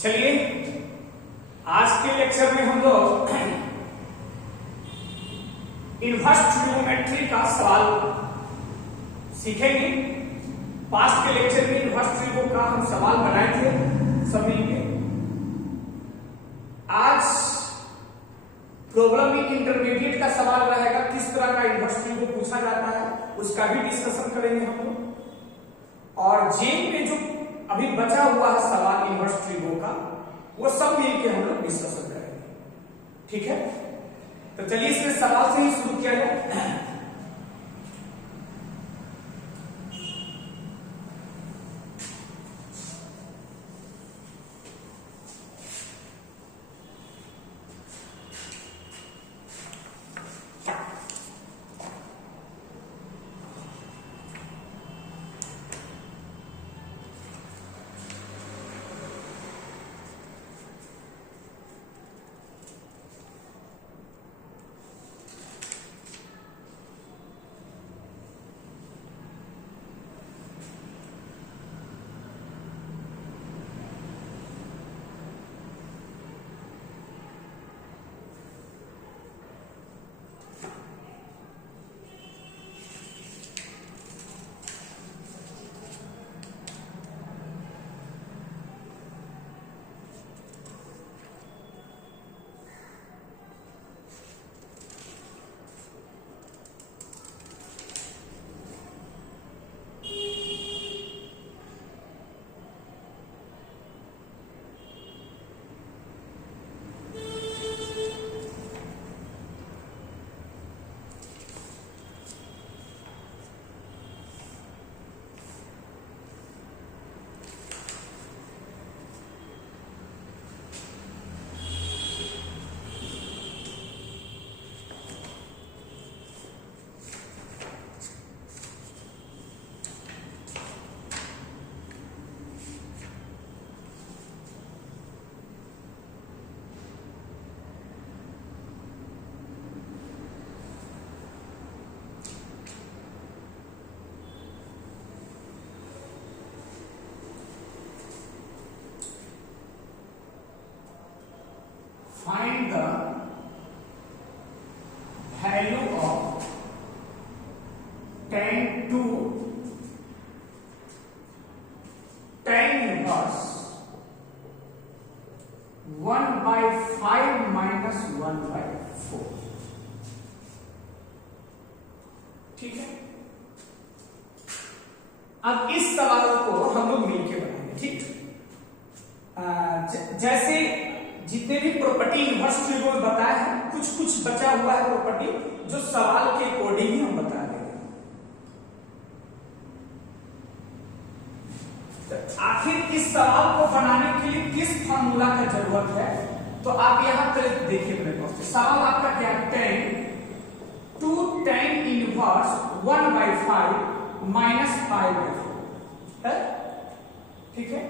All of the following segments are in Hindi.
चलिए आज के लेक्चर में हम लोग इनवर्स ट्रिगोनोमेट्री का सवाल सीखेंगे। पास्ट के लेक्चर में इनवर्स ट्रिगो का हम सवाल बनाए थे सभी के। आज प्रॉब्लम में इंटरमीडिएट का सवाल रहेगा, किस तरह का इनवर्स ट्रिगो पूछा जाता है उसका भी डिस्कशन करेंगे हम लोग। और जेल में जो अभी बचा हुआ है सवाल इनवर्स ट्रिगो का, वो सब मिलके हम लोग डिस्कशन करेंगे। ठीक है, तो चलिए इसमें सवाल से ही शुरू किया जाए। Find the value of tan inverse 1/5 minus 1/4। ठीक है, अब इस सवाल को हम लोग मिलकर बनाएंगे। ठीक, जैसे जितने भी प्रॉपर्टी इनवर्स ट्रिगो में बताया है, कुछ कुछ बचा हुआ है प्रॉपर्टी जो सवाल के अकॉर्डिंग ही हम बता देंगे। तो आखिर इस सवाल को बनाने के लिए किस फॉर्मूला का जरूरत है, तो आप यहां पर देखिए मेरे दोस्त, सवाल आपका क्या है, tan इनवर्स 1/5 माइनस 5/4 है। ठीक है,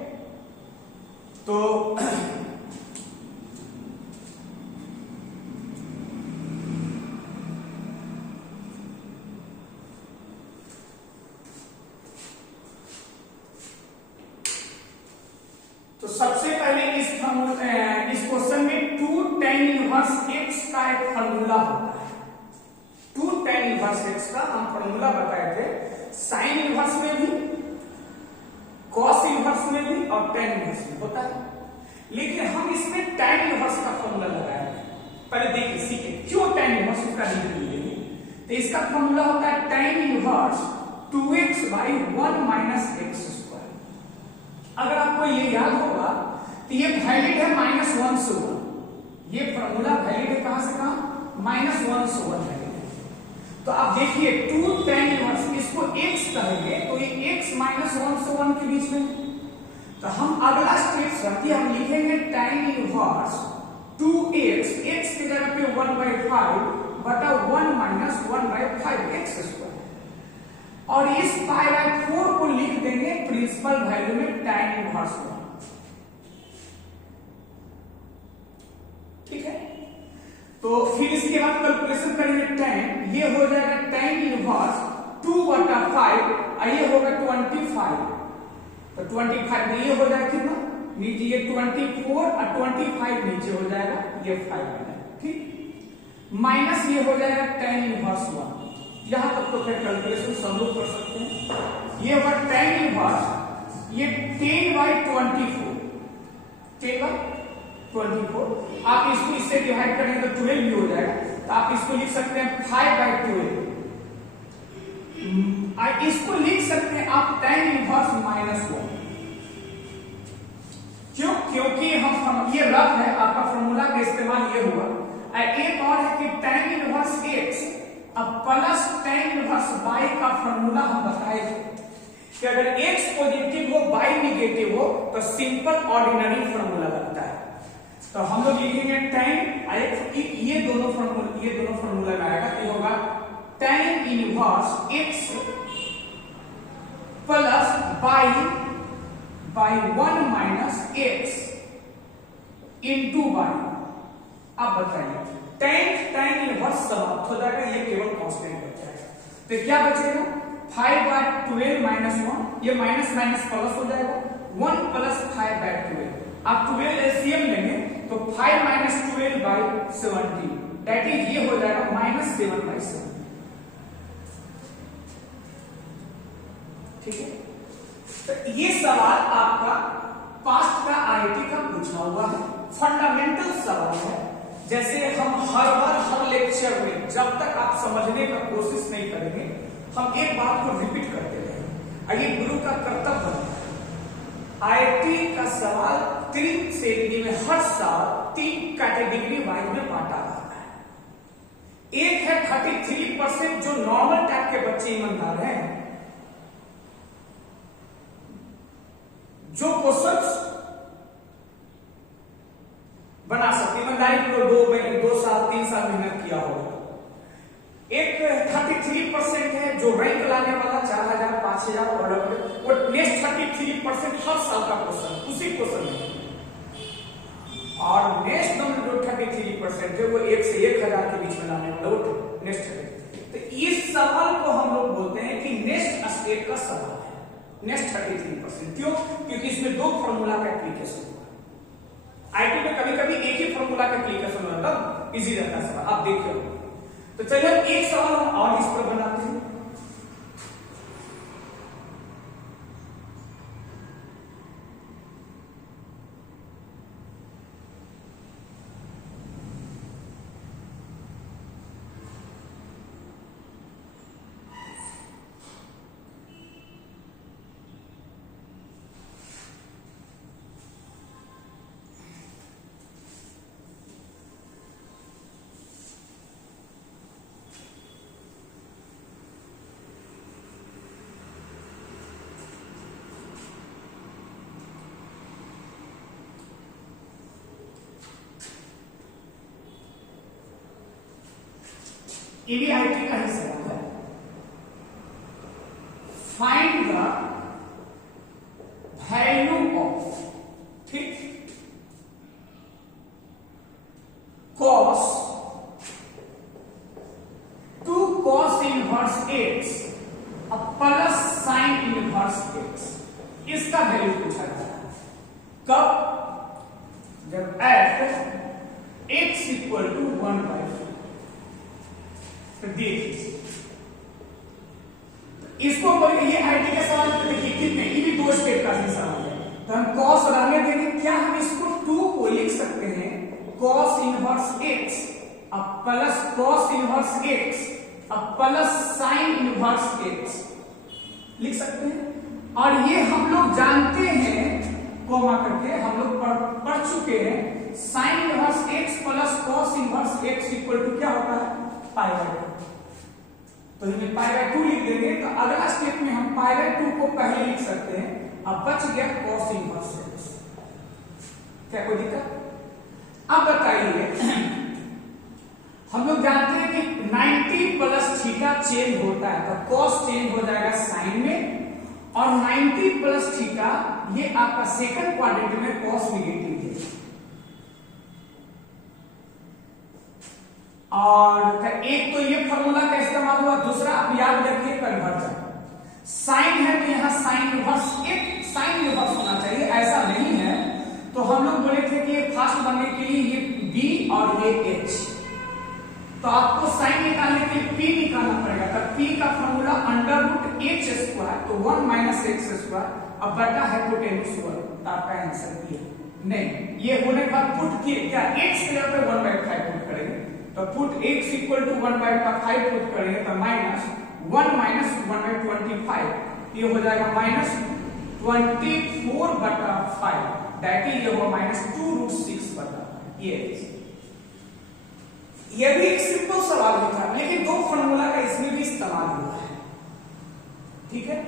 तो सबसे पहले इस क्वेश्चन में 2 tan इनवर्स x का एक फॉर्मूला होता है। 2 tan इनवर्स x का हम फॉर्मूला बताए थे, साइन इनवर्स में भी, कॉस इनवर्स में भी और tan इनवर्स में होता है। लेकिन हम इसमें tan इनवर्स का फॉर्मूला लगाए थे। पहले देखिए सीखे क्यों tan इनवर्स का लेंगे। तो इसका फॉर्मूला होता है tan inverse 2x/1 minus x। अगर आपको ये याद होगा तो ये वैलिड है -1 से 1। ये फॉर्मूला वैलिड है कहां से कहां, -1 से 1 वैलिड है। तो आप देखिए 2 tan इनवर्स, इसको x कहेंगे तो ये x -1 से 1 के बीच में। तो हम अगला स्टेप करके हम लिखेंगे tan इनवर्स 2x, x की जगह पे 1/5 बटा 1 माइनस 1/5 x²। और इस π/4 को लिख देंगे प्रिंसिपल वैल्यू में tan इनवर्स 1। ठीक है, तो फिर इसके बाद कैलकुलेशन करेंगे tan, ये हो जाएगा tan इनवर्स 2/5, ये होगा 25। तो 25 में ये हो जाएगा कितना नीचे ये 24 और 25 नीचे हो जाएगा, ये 5 आ जाएगा, ठीक। माइनस ये हो जाएगा tan इनवर्स 1, यहां तक तो फिर कैलकुलेशन सब लोग कर सकते हैं। ये होगा tan इनवर्स, ये 10/24, 10/24, आप इसको इससे डिवाइड करेंगे तो 12 भी हो जाएगा, तो आप इसको लिख सकते हैं 5/12। इसको लिख सकते हैं आप tan इनवर्स -1, क्यों? क्योंकि हम ये रफ है, आपका फॉर्मूला का इस्तेमाल ये हुआ। एक और है कि tan इनवर्स x अब प्लस tan इनवर्स y का फॉर्मूला हम बताए कि अगर x पॉजिटिव हो y नेगेटिव हो तो सिंपल ऑर्डिनरी फॉर्मूला लगता है। तो हम लोग लिखेंगे tan, ये दोनों फॉर्मूला में आएगा, ये होगा tan inverse x plus y by 1 minus x into y। आप बताइए tan इनवर्स समाप्त हो जाएगा, ये केवल कांस्टेंट बच जाएगा, तो क्या बचेगा 5/12 -1, ये माइनस माइनस प्लस हो जाएगा, 1 प्लस 5/12। आप 12 एलसीएम लेंगे तो 5 - 12/17, दैट इज ये हो जाएगा -7/7, ठीक है। तो ये सवाल आपका पास्ट का आईआईटी का पूछा हुआ है, फंडामेंटल सवाल है। जैसे हम हर लेक्चर में जब तक आप समझने का कोशिश नहीं करेंगे, हम एक बात को रिपीट करते रहेंगे। ये गुरु का कर्तव्य है। आईआईटी का सवाल 3 श्रेणी में हर साल 3 कैटेगरी वाइज में बांटा जाता है। एक है 33% जो नॉर्मल टाइप के बच्चे ईमानदार हैं, जो क्वेश्चंस बना सकते, ईमानदारी को 2 साल 3 साल मेहनत किया होगा। एक 33% है जो रैंक लाने वाला 4000 5000 और वो नेक्स्ट 33% हर साल का क्वेश्चन उसी क्वेश्चन में, और नेक्स्ट नंबर जो 33% है वो 1 से 1000 के बीच में लाने वाला वो नेक्स्ट। तो इस सवाल को हम लोग बोलते हैं कि नेक्स्ट स्टेट का सवाल है, नेक्स्ट 33%। क्यों? क्योंकि इसमें 2 फॉर्मूला का एप्लीकेशन होगा। आईटी में कभी कभी एक ही फॉर्मूला का एप्लीकेशन होता है, तब इजी रहता है सवाल, आप देखिए। तो चलिए एक सवाल हम और इस पर बनाते हैं। ईवीआईटी का ही सवाल है। फाइंड द वैल्यू ऑफ, ठीक, cos 2 cos इनवर्स x अब प्लस sin इनवर्स x, इसका वैल्यू पूछा जाता है। कब? जब f x = 1/4। तो देखिए इसको ये आईटी का सवाल, देखिए कितने, ये भी 2 स्टेप का ही सवाल है, तो हम cos रहने देंगे। क्या हम इसको 2 को लिख सकते हैं cos इनवर्स x अब प्लस cos इनवर्स x अब प्लस sin इनवर्स x लिख सकते हैं। और ये हम लोग जानते हैं, कोमा करके हम लोग पढ़ चुके हैं, sin inverse x plus cos inverse x equal to क्या होता है π/2। तो इसमें π/2 लिख देंगे, तो अगला स्टेप में हम π/2 को पहले लिख सकते हैं। अब बच गया cos इनवर्स x। क्या कोई दिक्कत? अब बताइए, हम लोग जानते हैं कि 90 प्लस थीटा चेंज होता है, तो cos चेंज हो जाएगा sin में, और 90 प्लस थीटा ये आपका सेकंड क्वाड्रेंट में cos नेगेटिव है। और एक तो ये फॉर्मूला का इस्तेमाल हुआ, दूसरा आप याद रखिए कन्वर्जन। साइन है तो यहां साइन इनवर्स, एक साइन इनवर्स होना चाहिए, ऐसा नहीं है तो हम लोग बोले थे कि फास्ट बनने के लिए ये b और ये h, तो आपको साइन निकालने के लिए p निकालना पड़ेगा। तो p का formula under root h square, तो 1 माइनस x स्क्वायर, अब बटा हाइपोटेन्यूज वर्ग, तो आपका आंसर ये नहीं। ये होने का पुट किए क्या x के जगह पे 1/5 पुट करेंगे, तो put x equal to 1/5 put करेंगे तो माइनस 1 माइनस 1/25, ये हो जाएगा माइनस 24/5, दैट इज ये हो माइनस 2√6/5। ये भी एक सिंपल सवाल ही था, लेकिन दो फॉर्मूला का इसमें भी इस्तेमाल हुआ है। ठीक है,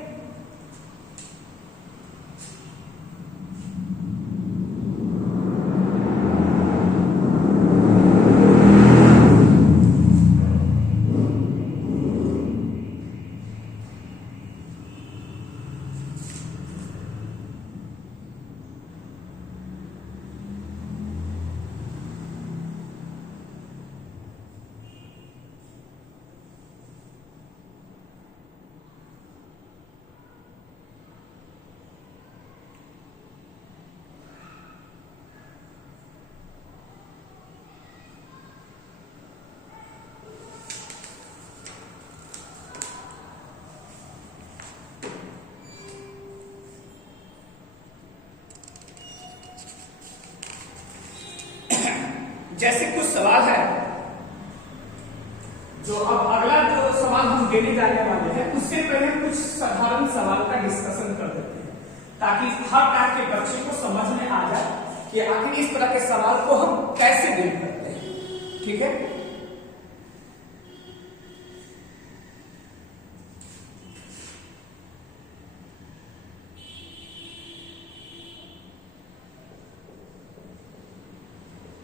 जैसे कुछ सवाल है जो अब अगला जो सवाल हम देने जाने वाले हैं, उससे पहले कुछ साधारण सवाल का डिस्कशन कर देते हैं, ताकि हर टाइप के बच्चे को समझ में आ जाए कि आखिर इस तरह के सवाल को हम कैसे डील करते हैं। ठीक है,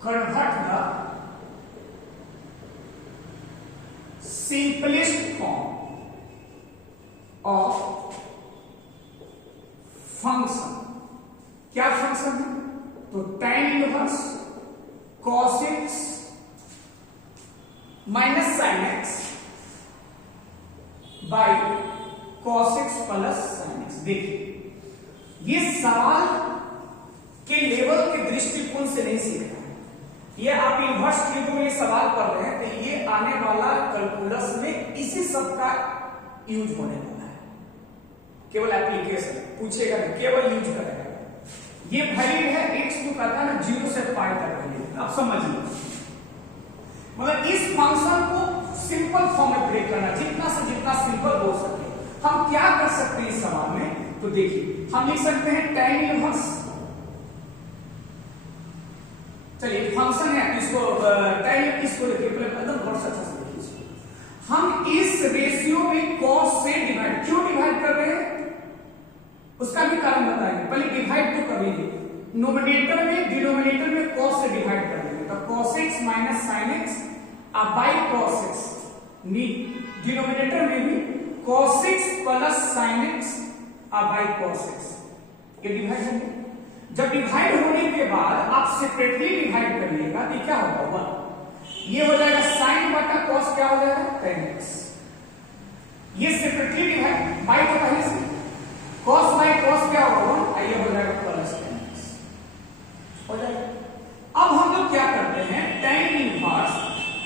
convert the simplest form of function। क्या फंक्शन है? तो tan inverse cos x minus sin x by cos x plus sin x। देखिए, ये सवाल के लेवल के दृष्टिकोण से नहीं सीखना, ये आप इन्वर्स ट्रिगो में सवाल कर रहे हैं, तो ये आने वाला कैलकुलस में इसी सब का यूज होने वाला है। केवल एप्लीकेशन पूछेगा नहीं, केवल यूज करेगा। ये वैलिड है, x को कहता है ना 0 से पाई तक वैलिड, आप समझ लो। मतलब इस फंक्शन को सिंपल फॉर्म में ब्रेक करना, जितना से जितना सिंपल हो सके। हम क्या कर सकते हैं इस सवाल में, तो देखिए हम लिख सकते हैं tan इनवर्स, चलिए फंक्शन है इसको tan इसको लिखिए एकदम बहुत अच्छा से लिखिए। हम इस रेशियो में cos से डिवाइड, क्यों डिवाइड कर रहे हैं उसका भी कारण बताएंगे, पहले डिवाइड तो कर लीजिए। नोमिनेटर में डिनोमिनेटर में cos से डिवाइड कर देंगे, तो cos x minus sin x अब बाई cos x, डिनोमिनेटर में भी cos x plus sin x अब बाई cos x, ये डिवाइड होंगे। जब डिवाइड होने के बाद आप सेपरेटली डिवाइड करिएगा तो क्या होगा, 1 ये हो जाएगा sin बटा cos, क्या हो जाएगा tan x। ये सेपरेटली डिवाइड बाई तो पहले से cos बाई cos क्या होगा 1, ये हो जाएगा प्लस tan x हो जाएगा। अब हम लोग क्या करते हैं, tan इनवर्स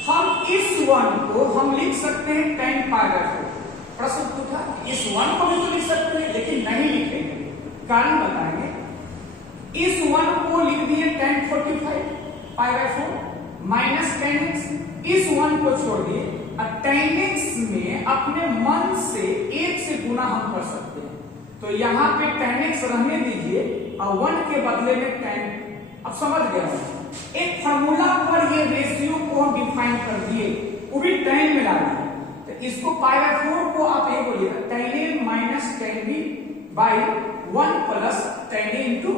हम इस 1 को हम लिख सकते हैं tan पाई बाई 4। प्रश्न पूछा इस 1 को भी तो लिख सकते हैं, लेकिन नहीं लिखेंगे, कारण बताएंगे। इस 1 को लिख दिए tan 45 pi by 4 minus tan x, इस 1 को छोड़ दिए, अब tan x में अपने मन से 1 से गुना हम कर सकते हैं, तो यहां पे tan x रहने दीजिए और 1 के बदले में tan, अब समझ गया एक फार्मूला पर ये रेशियो को हम डिफाइन कर दिए, वो भी tan में ला दिए। तो इसको पाई बाई 4 को आप ये बोलिएगा tan a minus tan b by 1 plus tan a into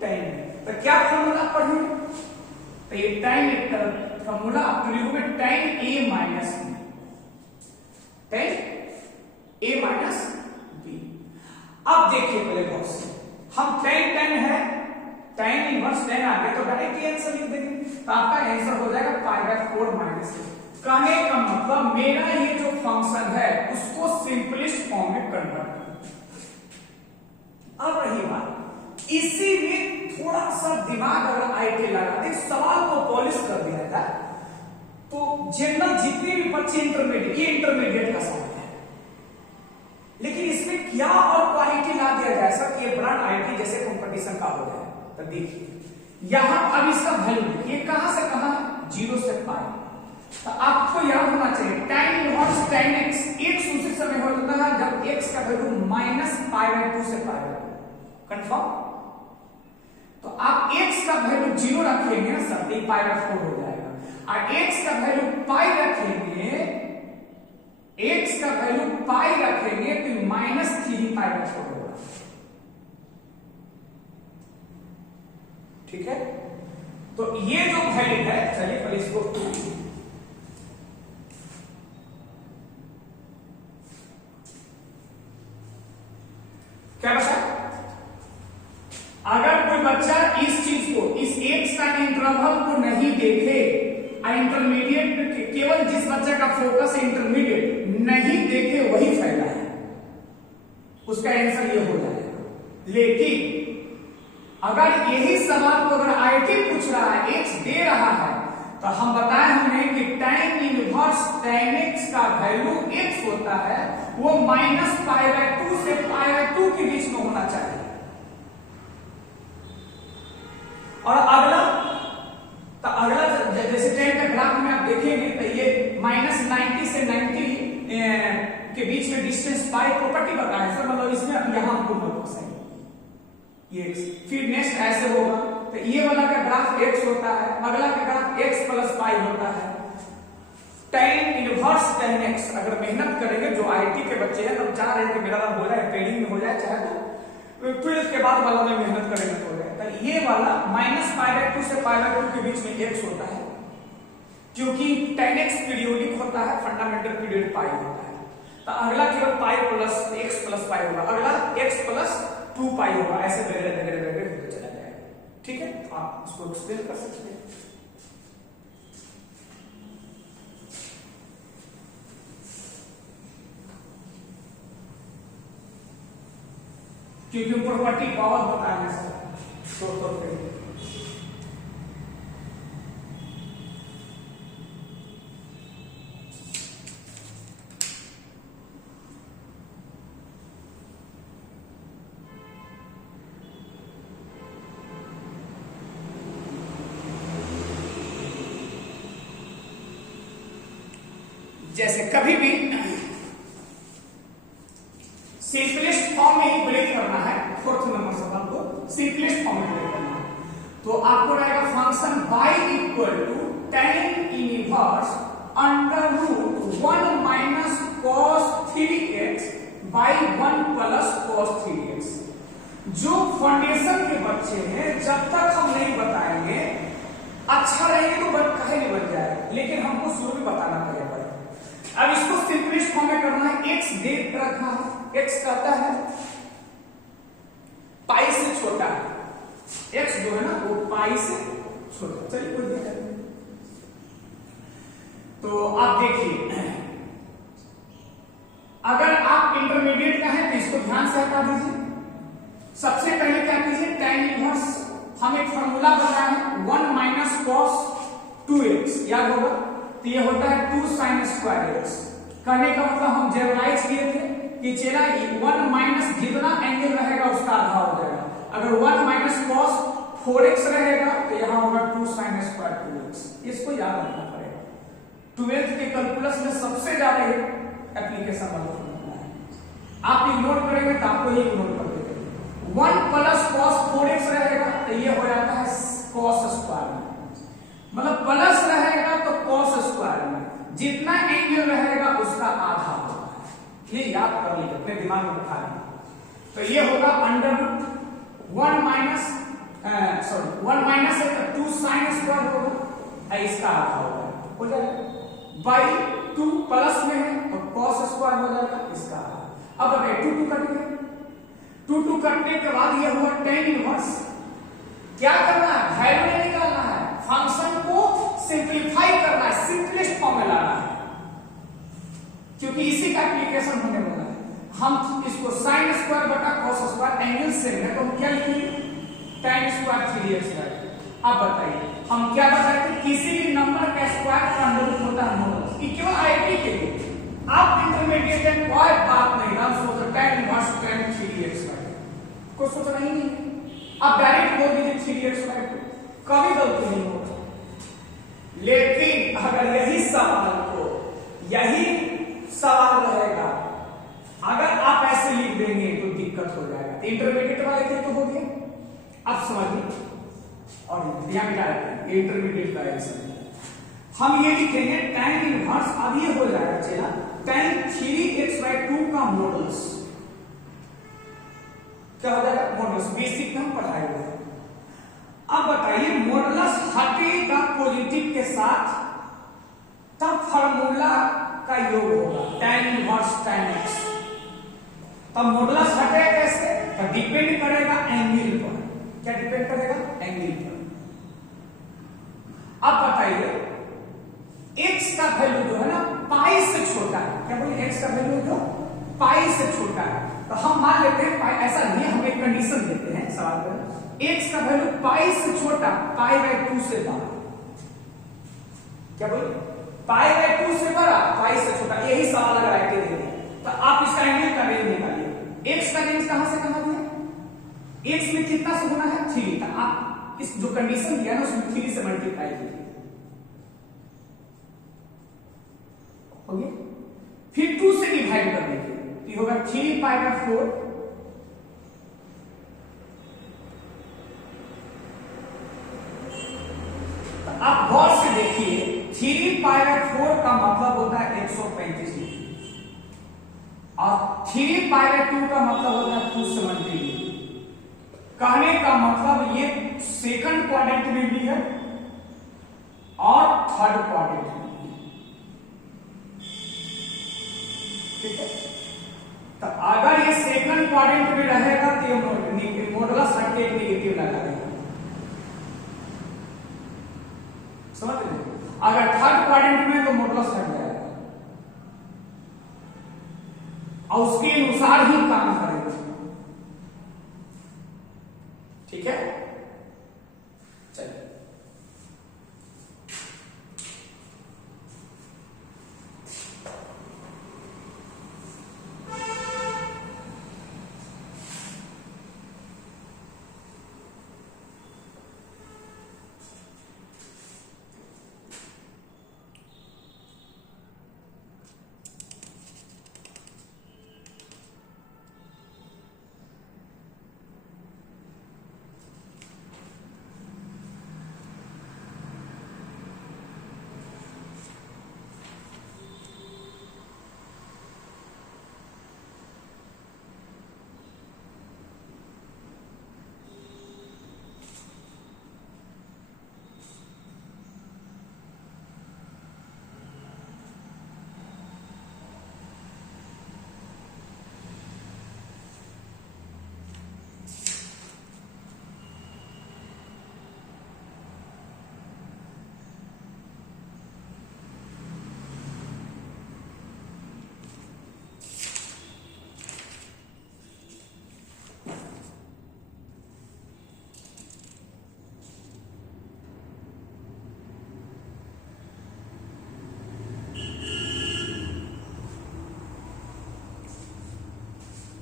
tan। तो क्या फॉर्मूला पढ़े, तो ये tan फॉर्मूला आप लिखोगे tan a minus b, tan a minus b। अब देखिए पहले बॉक्स हम tan है, tan इनवर्स tan आ गया तो डायरेक्ट आंसर लिख देंगे, तो आपका आंसर हो जाएगा पाई बाई 4 माइनस। कहने का मतलब मेरा ये जो फंक्शन है उसको सिंपलेस्ट फॉर्म में कन्वर्ट करना। अब रही बात, इसी में थोड़ा सा दिमाग अगर आईटी लगा दे, सवाल को पॉलिश कर दिया जाए, तो जनरल जितने भी बच्चे इंटरमीडिएट, ये इंटरमीडिएट का सवाल है, लेकिन इसमें क्या और क्वालिटी ला दिया जाए सर, ये ब्रांड आईटी जैसे कंपटीशन का हो जाए। तो देखिए यहां अब इसका वैल्यू देखिए कहां से कहां, 0 से पाई। तो आपको याद होना चाहिए tan inverse tan x, x उसी समय होता है जब x का वैल्यू -π/2 से π/2, कंफर्म। तो आप x का वैल्यू 0 रखेंगे ना सर, तो π/4 हो जाएगा, और x का वैल्यू पाई रखेंगे, x का वैल्यू पाई रखेंगे तो -3π/4 होगा। ठीक है, तो ये जो वैल्यू है, चलिए पहले इसको क्या बचा, अगर कोई बच्चा इस चीज को, इस x का इंटरवल को नहीं देखे, इंटरमीडिएट केवल जिस बच्चे का फोकस है इंटरमीडिएट नहीं देखे वही फायदा है, उसका आंसर ये हो जाएगा। लेकिन अगर यही सवाल को अगर आईटी पूछ रहा है, x दे रहा है, तो हम बताए हमने कि tan इनवर्स tan x का वैल्यू x होता है, वो -π/2 से π/2 के बीच में होना चाहिए। और अगला, तो अगला जैसे tan का ग्राफ में आप देखेंगे तो ये -90 से 90 के बीच में डिस्टेंस पाई प्रॉपर्टी बताया सर, मतलब इसमें यहां हमको फोकस है ये x। फिर नेक्स्ट ऐसे होगा, तो ये वाला का ग्राफ x होता है, अगला का ग्राफ x + पाई होता है। tan इनवर्स tan x अगर मेहनत करेंगे, जो आईटी के बच्चे हैं, हम चाह रहे हैं कि मेरा नाम हो रहा है ट्रेडिंग में हो जाए, चाहे तो 12th के बाद वाला में मेहनत करेंगे तो हो जाए। तो ये वाला -π/2 से π/2 के बीच में x होता है, क्योंकि tan x पीरियोडिक होता है, फंडामेंटल पीरियड पाई होता है। तो अगला केवल पाई प्लस x + पाई होगा, अगला x + 2 पाई होगा, ऐसे वगैरह होते चला जाएगा। ठीक है, तो आप इसको एक्सप्लेन कर सकते हैं। क्योंकि प्रॉपर्टी पावर होता है सर, तो जैसे कभी भी सिंपलेस्ट फॉर्म में ही ब्रेक करना है, 4th नंबर सवाल को सिंपलेस्ट फॉर्म में ब्रेक करना है, तो आपको रहेगा function y = tan inverse √1 - cos 3x / 1 + cos 3x। जो फाउंडेशन के बच्चे हैं, जब तक हम नहीं बताएंगे अच्छा रहेंगे तो कहे नहीं बन जाएगा, लेकिन हमको शुरू में बताना पड़ेगा। अब इसको सिंपलेस्ट फॉर्म में करना है, x दे रखा है, x कहता है पाई से छोटा है, x जो है ना वो पाई से छोटा, चलिए कोई दिक्कत नहीं। तो आप देखिए, अगर आप इंटरमीडिएट का है तो इसको ध्यान से हटा दीजिए। सबसे पहले क्या कीजिए, tan इनवर्स हम एक फार्मूला बताए हैं, 1 - cos 2x, याद होगा, तो ये होता है 2 sin² x। कहने का मतलब हम जनरलाइज किए थे कि चला 1 - जितना एंगल रहेगा उसका आधा हो जाएगा। अगर 1 - cos 4x रहेगा तो यहां होगा 2 sin² 2x। इसको याद रखना पड़ेगा, 12th के कैलकुलस में सबसे ज्यादा एप्लीकेशन वाला है। आप इग्नोर करेंगे तो आपको ही इग्नोर कर देंगे। 1 + cos 4x रहेगा तो ये हो जाता है cos², मतलब प्लस रहेगा तो cos² में जितना एंगल रहेगा उसका आधा होगा, ये याद कर लीजिए, अपने दिमाग में बिठा लीजिए। तो ये होगा √1 है तो 2 sin² होगा, इसका आधा होगा, हो जाएगा। बाई 2 प्लस में है तो cos² हो जाएगा, इसका आधा। अब बताइए 2 कट गए, 2 कटने के बाद ये हुआ tan इनवर्स। क्या करना है, वैल्यू नहीं निकालना है, फंक्शन को सिंपलीफाई करना है, सिंपलेस्ट फॉर्म में लाना है, क्योंकि इसी का एप्लीकेशन होने वाला है। हम इसको sin² / cos² एंगल सेम है, तो हम क्या लिखेंगे, tan स्क्वायर 3x²। अब बताइए हम क्या बताए थे, किसी भी नंबर का स्क्वायर का अंडर रूट होता है मॉडुलस। ये केवल आईटी के लिए, आप इंटरमीडिएट है कोई बात नहीं, हम सोच रहे tan इनवर्स tan 3x², कुछ सोचना ही नहीं। आप डायरेक्ट बोल दीजिए 3x², कभी गलती नहीं होगा। लेकिन अगर यही सवाल रहेगा, अगर आप ऐसे लिख देंगे तो दिक्कत हो जाएगा। इंटरमीडिएट वाले के तो हो गए, अब समझिए और ध्यान डालें, ये इंटरमीडिएट का आंसर हम ये लिखेंगे tan इनवर्स, अब ये हो जाएगा चला tan 3x/2 का मॉडुलस। क्या हो जाएगा मॉडुलस, बेसिक में हम पढ़ाए हुए। अब बताइए मॉडुलस हटेगा पॉजिटिव के साथ, तब फार्मूला का योग होगा tan इनवर्स tan x। तब मॉडुलस हटेगा कैसे, तो डिपेंड करेगा एंगल पर। क्या डिपेंड करेगा, एंगल पर। अब बताइए x का वैल्यू जो है ना पाई से छोटा है, क्या बोले x का वैल्यू जो पाई से छोटा है, तो हम मान लेते हैं पाई, ऐसा नहीं, हम एक कंडीशन देते हैं सवाल पर, x का वैल्यू पाई से छोटा, π/2 से बड़ा। क्या बोले π/2 से बड़ा, पाई से छोटा, यही सवाल अगर आके देंगे तो आप इसका एंगल का रेंज निकालिए। x का रेंज कहां से कहां दिया, x में कितना से गुना है 3, तो आप इस जो कंडीशन दिया ना उसमें 3 से मल्टीप्लाई कीजिए, हो गया। फिर 2 से डिवाइड कर दीजिए, ये होगा 3π/4। आप गौर से देखिए 3π/4 का मतलब होता है 135 डिग्री और 3π/2 का मतलब होता है 270 डिग्री। कहने का मतलब ये सेकंड क्वाड्रेंट में भी है और थर्ड क्वाड्रेंट में भी, ठीक है। तो अगर ये सेकंड क्वाड्रेंट में रहेगा तो ये मॉडुलस हट के नेगेटिव लगा देगा, समझ रहे। अगर थर्ड क्वाड्रेंट में तो मॉडुलस हट जाएगा और उसके अनुसार ही काम करेगा, ठीक है। चलिए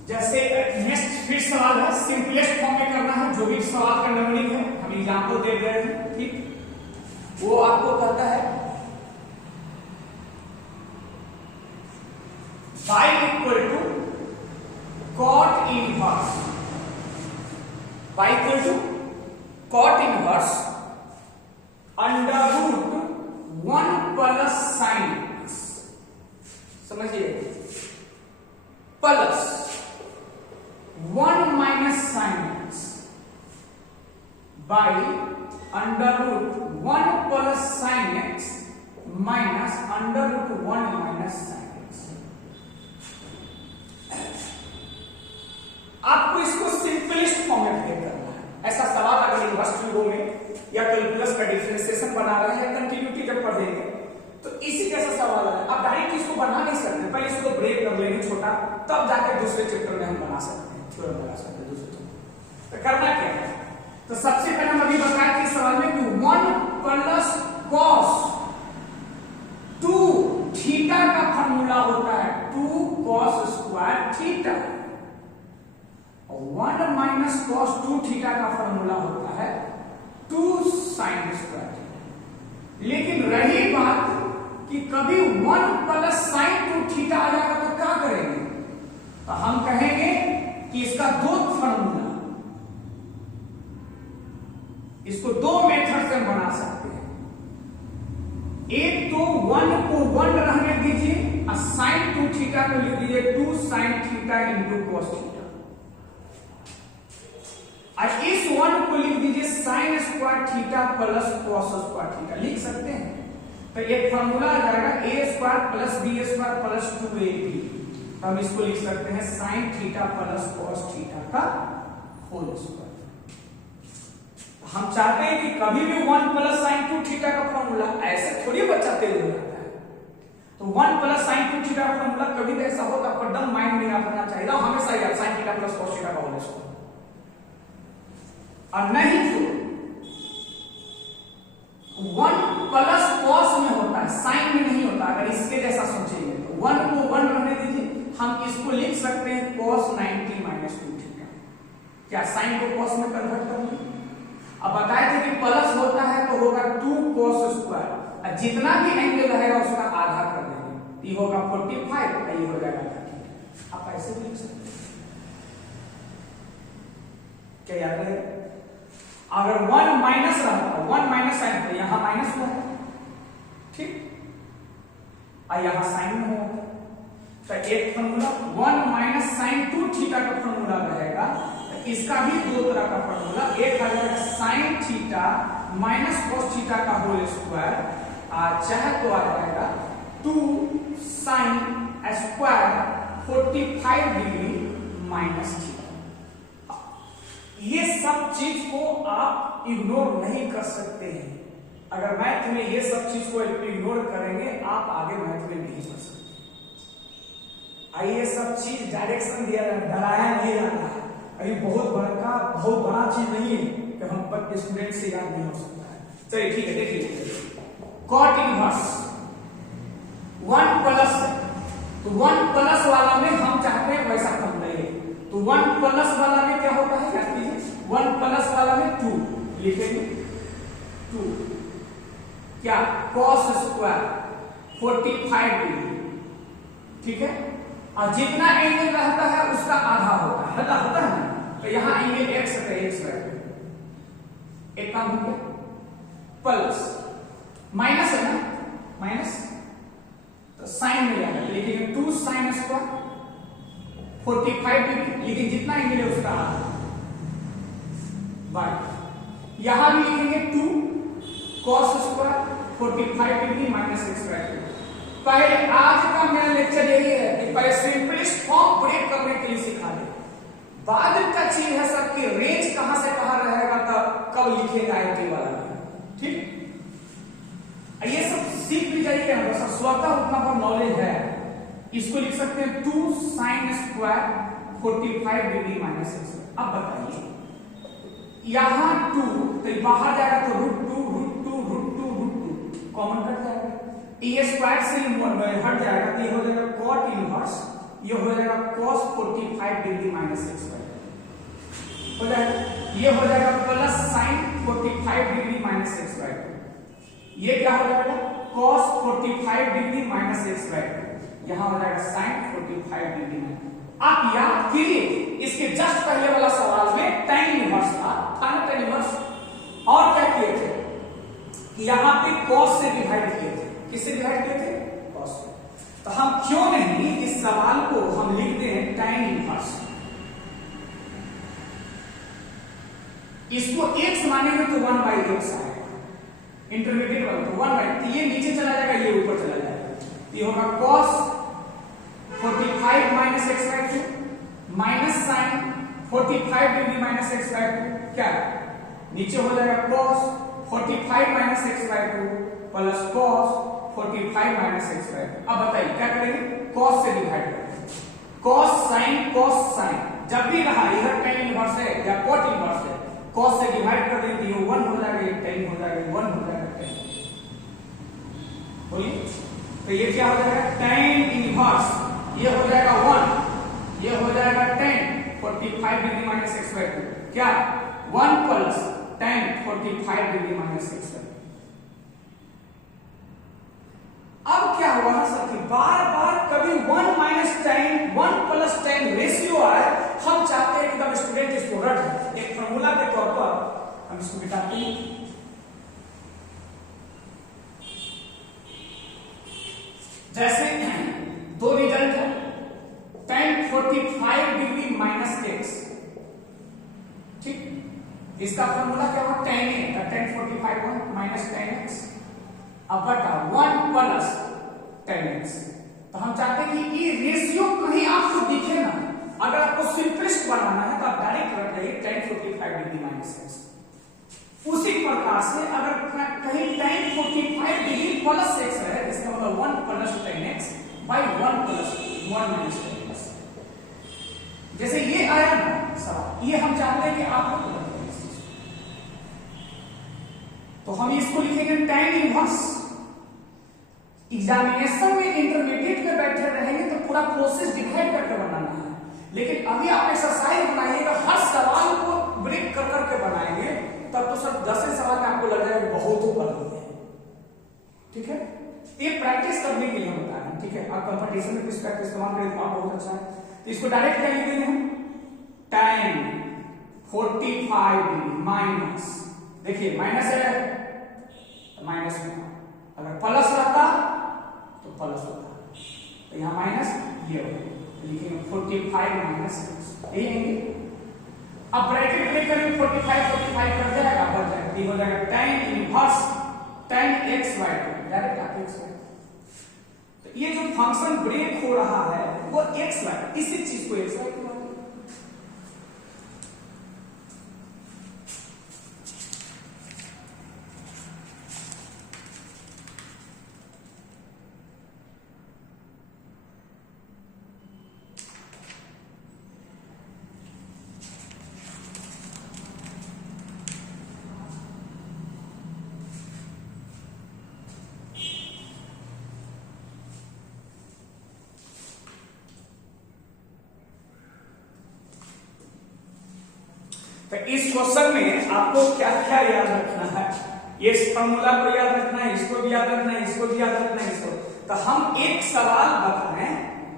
जैसे नेक्स्ट फिर सवाल है, सिंपलेस्ट फॉर्म में करना है, जो भी सवाल का नंबरिंग है हम एग्जांपल दे रहे हैं, ठीक। वो आपको कहता है y equal to cot inverse, y equal to cot inverse under root 1 plus sine x, समझिए, plus 1 minus sine x by under root 1 plus sine x minus under root 1 minus sine x। आपको इसको सिंपलेस्ट फॉर्म में फिर करना है। ऐसा सवाल अगर यूनिवर्सिटी हो में या कैलकुलस का डिफरेंशिएशन बना रहे हैं या कंटिन्यूटी जब पढ़ेंगे तो इसी जैसा सवाल है। आप डायरेक्ट इसको बना नहीं सकते, पहले इसको ब्रेक कर लेंगे छोटा, तब जाके दूसरे चैप्टर में हम बना सकते हैं, थ्योरम बना सकते हैं दूसरे चैप्टर। तो करना क्या है, तो सबसे पहले हम अभी बताए थे सवाल में कि 1 प्लस कॉस 2 थीटा का फॉर्मूला होता है 2 कॉस स्क्वायर थीटा, और 1 माइनस कॉस 2 थीटा का फॉर्मूला होता है 2 साइन स्क्वायर थीटा। लेकिन रही बात कि कभी 1 प्लस साइन 2 थीटा आ जाएगा तो क्या करेंगे? तो हम कहेंगे कि इसका दो फॉर्मूला, इसको दो मेथड से हम बना सकते हैं। एक तो 1 को 1 रहने दीजिए और साइन 2 थीटा को लिख दीजिए 2 sine theta into cos theta, और इस 1 को लिख दीजिए sine square theta plus cos square theta. लिख सकते हैं। तो एक फॉर्मूला आ जाएगा A square plus B square plus 2ab। तो हम इसको लिख सकते हैं sine theta plus cos theta का होल स्क्वायर। हम चाहते हैं कि कभी भी 1 प्लस साइन 2 थीटा का फॉर्मूला, ऐसे थोड़ी बच्चा तेज हो जाता है, तो 1 प्लस साइन 2 थीटा का फॉर्मूला कभी भी ऐसा हो तो आपको एकदम माइंड में याद करना चाहिए, हमेशा याद sign theta plus cos theta का होल स्क्वायर। और नहीं तो 1 प्लस कॉस में होता है, साइन में नहीं होता। अगर इसके जैसा सोचेंगे तो 1 को 1 रहने दीजिए, हम इसको लिख सकते हैं cos 90 माइनस 2 थीटा। क्या साइन को cos में कन्वर्ट करेंगे? अब बताए थे कि प्लस होता है तो होगा 2 cos स्क्वायर, और जितना भी एंगल रहेगा उसका आधा कर देंगे, ये होगा 45 और ये हो जाएगा 30। आप ऐसे भी लिख सकते हैं। क्या याद है? अगर 1 माइनस रहता, 1 माइनस साइन तो यहां माइनस हुआ, ठीक, और यहां साइन में होगा। तो एक फॉर्मूला 1 माइनस साइन 2 थीटा का फॉर्मूला रहेगा, तो इसका भी दो तरह का फॉर्मूला, एक आ जाएगा sine theta minus cos theta का होल स्क्वायर, चाहे तो आ जाएगा 2 sine square 45 degree minus theta. ये सब चीज को आप इग्नोर नहीं कर सकते हैं। अगर मैथ में ये सब चीज को इग्नोर करेंगे आप आगे मैथ में नहीं बढ़ सकते। ये सब चीज डायरेक्शन दिया डराया नहीं जाता है। अभी बहुत बड़ा चीज नहीं है कि हम पर स्टूडेंट से याद नहीं हो सकता है। चलिए ठीक है, देखिए कॉट इनवर्स 1 प्लस, तो 1 प्लस वाला में हम चाहते हैं वैसा कम रहे, तो 1 प्लस वाला में क्या होता है, याद कीजिए 1 प्लस वाला में 2 लिखेंगे, 2 क्या cos स्क्वायर 45 डिग्री, ठीक है, और जितना एंगल रहता है उसका आधा होता है, होता है ना, तो यहां एंगल x है, x रखेंगे, एक काम हो गया, प्लस माइनस है ना, माइनस तो साइन में जाएगा, लिखेंगे 2 साइन स्क्वायर 45 डिग्री, लेकिन जितना एंगल है उसका आधा, बाय यहां भी लिखेंगे 2 cos square 45 degree minus x square. पहले आज का मेरा लेक्चर यही है कि पहले सिंपलेस्ट फॉर्म ब्रेक करने के लिए सिखा दे, बाद का चीज है सब कि रेंज कहां से कहां रहेगा, तब कब लिखेगा आईटी वाला, ठीक, ये सब सीख भी जाइए, बस स्वतः उतना पर नॉलेज है। इसको लिख सकते हैं 2 sine square 45 degree minus x। अब बताइए यहां 2 तो बाहर जाएगा तो √2 कॉमन कट जाएगा, ये स्क्वायर से हट जाएगा तो ये हो जाएगा कॉट इनवर्स, ये हो जाएगा cos 45 डिग्री माइनस x हो जाएगा, ये हो जाएगा plus sign 45 degree minus x, ये क्या हो जाएगा cos 45 डिग्री माइनस x, यहां हो जाएगा साइन 45 डिग्री माइनस। आप याद कीजिए इसके जस्ट पहले वाला सवाल में tan इनवर्स था ना, tan इनवर्स, और क्या किए थे कि यहां पे cos से डिवाइड किए थे, किससे डिवाइड किए थे, cos से। तो हम क्यों नहीं इस सवाल को हम लिखते हैं tan इनवर्स, इसको x मानेंगे तो 1/x आएगा, इंटरमीडिएट वाला तो 1/, तो ये नीचे चला जाएगा, ये ऊपर चला जाएगा, ये होगा cos 45 minus x/2 minus sine 45 degree minus x/2, क्या नीचे हो जाएगा cos 45 minus x/2 plus cos 45 minus x/2। अब बताइए क्या करेंगे, cos से डिवाइड करेंगे, cos साइन जब भी रहा इधर tan इनवर्स है या cot इनवर्स है cos से डिवाइड कर देंगे ये 1 हो जाएगा, ये tan हो जाएगा, 1 हो जाएगा tan। बोलिए तो ये क्या हो जाएगा tan इनवर्स, ये हो जाएगा 1, ये हो जाएगा tan 45 degree minus x by 2, क्या 1 plus tan 45 degree minus x by 2। अब क्या हुआ ना सर कि बार बार कभी 1 minus tan 1 plus tan ratio आए, हम चाहते हैं कि स्टूडेंट इसको रट एक फॉर्मूला के तौर पर हम इसको मिटाते हैं। जैसे दो रिजल्ट है tan 45 डिग्री माइनस x, ठीक, इसका फॉर्मूला क्या हुआ tan a, tan 45 minus tan x अब बटा 1 प्लस tan x। तो हम चाहते हैं कि ये रेशियो कहीं आपको दिखे ना, अगर आपको सिंपलेस्ट बनाना है तो आप डायरेक्ट रख जाइए tan 45 डिग्री माइनस x। उसी प्रकार से अगर कहीं tan 45 डिग्री प्लस x है, इसका मतलब 1 plus tan x by 1 plus 1 minus tan x। जैसे ये आया ना सवाल, ये हम चाहते हैं कि आप लोग तो हम इसको लिखेंगे tan इनवर्स। एग्जामिनेशन में इंटरमीडिएट में बैठे रहेंगे तो पूरा प्रोसेस डिवाइड करके बनाना है, लेकिन अभी आप एक्सरसाइज बनाइएगा, हर सवाल को ब्रेक कर करके बनाएंगे, तब तो सर 10 सवाल में आपको लग जाएगा बहुत कर दिए, ठीक है। ये प्रैक्टिस करने के लिए हम बता रहे हैं, ठीक है। आप कंपटीशन में किस प्रैक्टिस इस्तेमाल करें तो आप बहुत अच्छा है। तो इसको डायरेक्ट क्या लिख देंगे हम tan 45 डिग्री माइनस, देखिए माइनस है तो माइनस में, अगर प्लस रहता तो प्लस होता, तो यहाँ माइनस ये हो लिखेंगे 45 माइनस यही लेंगे। अब ब्रैकेट ब्रेक करेंगे 45 कर जाएगा, बच जाएगा, ये हो जाएगा tan inverse tan x by 2 direct आप x बाय। तो ये जो फंक्शन ब्रेक हो रहा है वो x बाय, इसी चीज को x बाय तो इस क्वेश्चन में आपको क्या क्या याद रखना है, ये फॉर्मूला को याद रखना है, इसको भी याद रखना है, इसको भी याद रखना है, इसको। तो हम एक सवाल बताएं,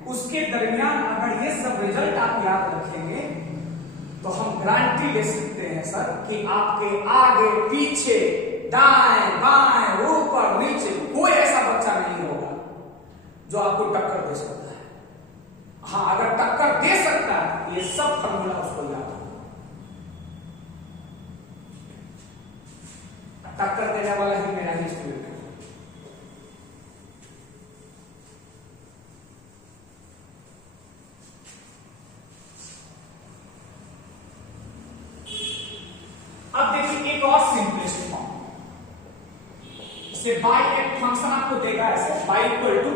उसके दरमियान अगर ये सब रिजल्ट आप याद रखेंगे तो हम गारंटी ले सकते हैं सर कि आपके आगे पीछे दाएं बाएं ऊपर नीचे कोई ऐसा बच्चा नहीं होगा जो आपको टक्कर दे सकता है। हाँ, अगर टक्कर दे सकता है ये सब फॉर्मूला उसको याद, टक्कर देने वाला ही मेरा ही स्टूडेंट है। अब देखिए एक और सिंपलेस्ट फॉर्म, इसे बाई एक फंक्शन आपको देगा ऐसे y equal to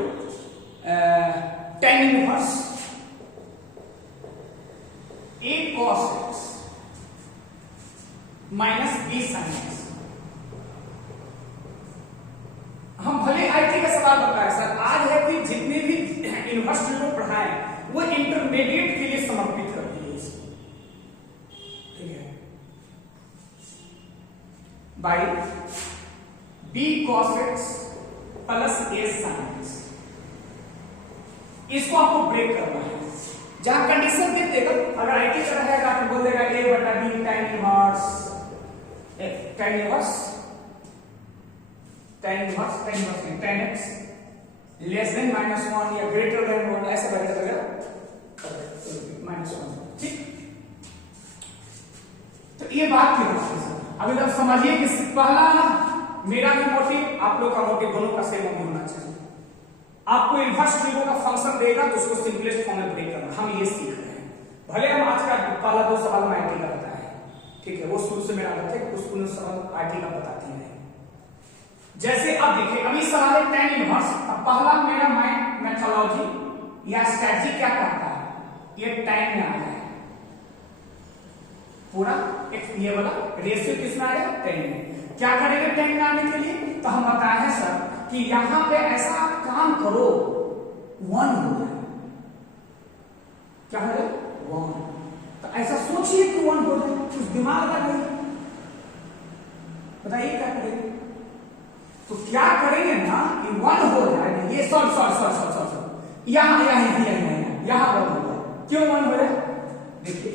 tan inverse a cos x माइनस b sin x। हम भले आईटी का सवाल बताए सर, आज है कि जितने भी यूनिवर्सिटी को पढ़ाए वो इंटरमीडिएट के लिए समर्पित करती है इसको, ठीक है। By b cos x plus a sin x, इसको आपको ब्रेक करना है। जहां कंडीशन दे देगा, अगर आईटी का रहेगा तो बोल देगा a बटा b tan inverse tan x less than -1 या ग्रेटर देन 1 ऐसा वगैरह -1, ठीक। तो ये बात की अभी तक समझिए कि पहला मेरा भी मोटिव, आप लोग का मोटिव, दोनों का सेम होना चाहिए। आपको इनवर्स ट्रिगो का फंक्शन देगा तो उसको सिंपलेस्ट फॉर्म में ब्रेक करना, हम ये सीख रहे हैं। भले हम आज का पहला 2 सवाल में आईटी का बताए, ठीक है, वो शुरू से मेरा बच्चे उसको सवाल आईटी का बताती है। जैसे अब देखिए, अभी सवाल है tan इनवर्स। अब पहला मेरा माइंड मेथोडोलॉजी या स्ट्रेटजी क्या कहता है, ये tan में आ है, पूरा ये वाला रेशियो किसमें आएगा, 10 में। क्या करेंगे 10 में आने के लिए, तो हम बताए हैं सर कि यहां पे ऐसा आप काम करो 1 हो जाए, क्या हो जाए 1। तो ऐसा सोचिए कि 1 हो जाए, कुछ दिमाग लगाइए, बताइए क्या करेंगे। तो क्या करेंगे ना कि 1 हो जाए, ये सॉरी यहां 1 हो जाए। क्यों 1 हो जाए, देखिए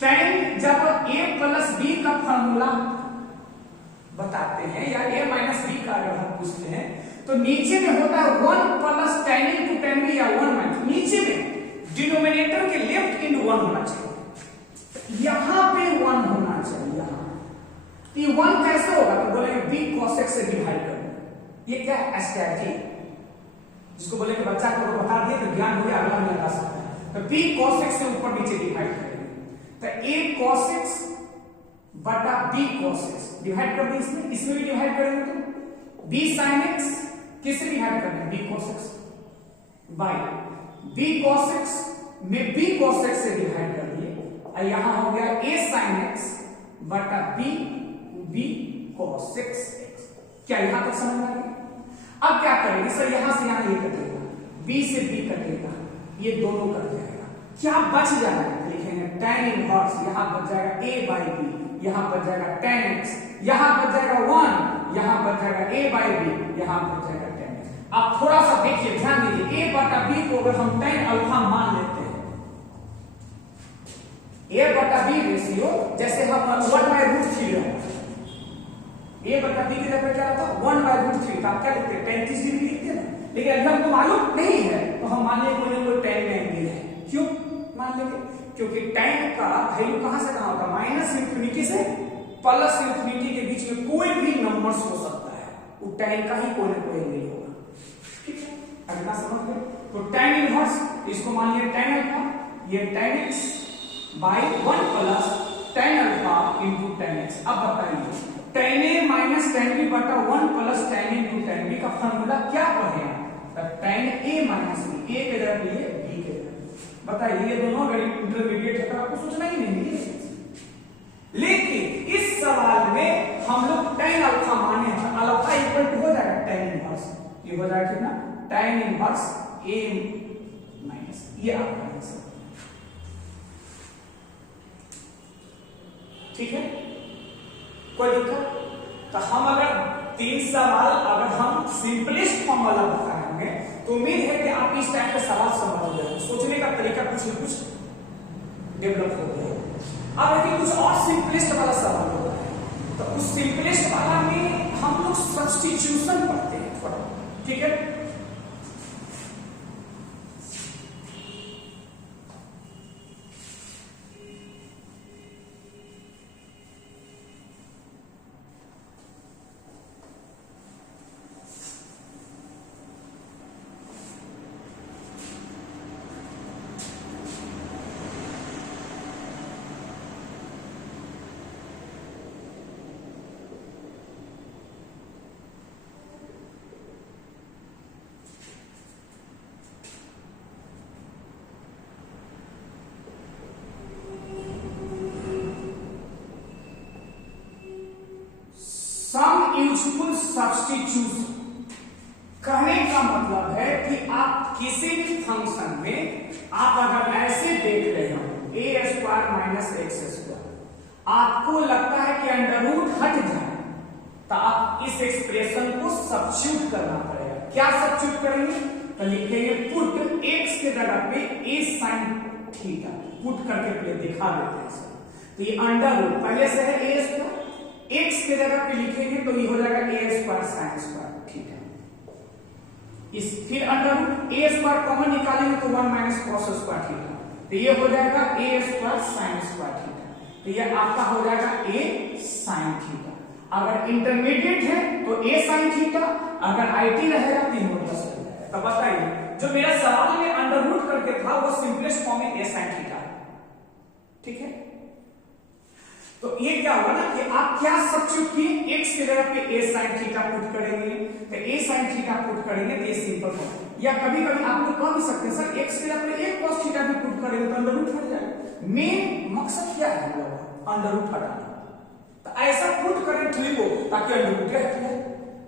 10 जब a प्लस बी का फॉर्मूला बताते हैं या a माइनस बी का अगर हम पूछते हैं तो नीचे में होता है 1 प्लस 10 इंटू 10 बी या 1 माइनस, नीचे में डिनोमिनेटर के लेफ्ट इंटू 1 होना चाहिए, यहां पे 1 होना चाहिए। यहां ये 1 कैसे होगा, तो बोलेंगे b cos x से डिवाइड कर। ये क्या है, स्ट्रैटेजी, जिसको बोले कि बच्चा को बता दिए तो ज्ञान हो गया, अगला में लगा सकता है। तो b cos x से ऊपर नीचे डिवाइड करेंगे, तो a cos x बटा b cos x डिवाइड कर दें, इसमें भी डिवाइड करेंगे तो b sin x किससे डिवाइड करना है, b cos x by b cos x में b cos x से डिवाइड कर दिए, और यहां हो गया a sin x बटा b cos x। क्या यहां तक समझ में आ गया। अब क्या करेंगे सर, यहां से यहां ये कटेगा, b से b कटेगा, ये दोनों कट जाएगा, क्या बच जाएगा, लिखेंगे tan इनवर्स, यहां बच जाएगा a बाई b, यहां बच जाएगा tan x, यहां बच जाएगा 1, यहां बच जाएगा a बाई b, यहां बच जाएगा tan x। अब थोड़ा सा देखिए, ध्यान दीजिए, a बटा b को अगर हम tan अल्फा मान लेते हैं, a बटा b रेशियो जैसे हम 1/√3 है, a बटा b की जगह क्या रहता है 1/√3, आप क्या लिखते हैं 35 डिग्री लिखते हैं ना, लेकिन अभी हमको मालूम नहीं है तो हम मान लेंगे कोई ना कोई tan में एंगल है। क्यों मान लेंगे, क्योंकि tan का वैल्यू कहां से कहां होगा, -∞ से +∞ के बीच में कोई भी नंबर्स हो सकता है, वो tan का ही कोई ना कोई एंगल होगा। ठीक है, अगला समझ गए। तो tan इनवर्स, इसको मान लिया tan अल्फा, ये tan x by 1 plus tan alpha into tan x। अब बताइए tan a minus tan b बटा 1 plus tan into tan b का फॉर्मूला क्या पढ़े हैं, tan a minus b, a के जगह पे b के जगह। बताइए ये दोनों अगर इंटरमीडिएट है तो आपको सोचना ही नहीं है, लेकिन इस सवाल में हम लोग tan अल्फा माने हैं, अल्फा इक्वल टू हो जाएगा tan इनवर्स, ये हो जाएगा कितना tan इनवर्स a माइनस, ये आपका आंसर। ठीक है, कोई दिक्कत। तो हम अगर 3 सवाल अगर हम सिंपलेस्ट फॉर्म वाला बताएंगे तो उम्मीद है कि आप इस टाइप के सवाल समझ जाएंगे, सोचने का तरीका कुछ न कुछ डेवलप हो गया। अब यदि कुछ और सिंपलेस्ट वाला सवाल होता है तो उस सिंपलेस्ट वाला में हम लोग सब्स्टिट्यूशन पढ़ते हैं थोड़ा, ठीक है। सम यूजफुल सब्स्टिट्यूशन कहने का मतलब है कि आप किसी भी फंक्शन में आप अगर ऐसे देख रहे हो a square minus x square, आपको लगता है कि अंडर रूट हट जाए तो आप इस एक्सप्रेशन को सब्स्टिट्यूट करना पड़ेगा। क्या सब्स्टिट्यूट करेंगे, तो लिखेंगे पुट x के जगह पे a sin थीटा, पुट करके पहले दिखा देते हैं। तो ये अंडर रूट पहले से है a स्क्वायर, x के जगह पे लिखेंगे तो ये हो जाएगा a square sine square theta, इस फिर under root a square common निकालेंगे तो 1 माइनस cos स्क्वायर थीटा, तो ये हो जाएगा a square sine square theta, तो ये आपका हो जाएगा a sin थीटा। अगर इंटरमीडिएट है तो a sin थीटा, अगर IT रहेगा तो इनवर्स हो जाएगा। तो बताइए जो मेरा सवाल में अंडर रूट करके था वो सिंपलेस्ट फॉर्म में a sin थीटा, ठीक है। तो ये क्या होगा ना कि आप क्या सब्स्टिट्यूट किए, x की जगह पे a sin थीटा पुट करेंगे, तो a sin थीटा पुट करेंगे तो ये सिंपल फॉर्म, या कभी कभी आप लोग कह भी सकते हैं सर x की जगह पे a cos थीटा भी पुट करेंगे तो अंदर रूट हट जाएगा। मेन मकसद क्या है, अंडर रूट हटाना। तो ऐसा पुट करें ट्रिगो ताकि अंडर रूट हट जाए।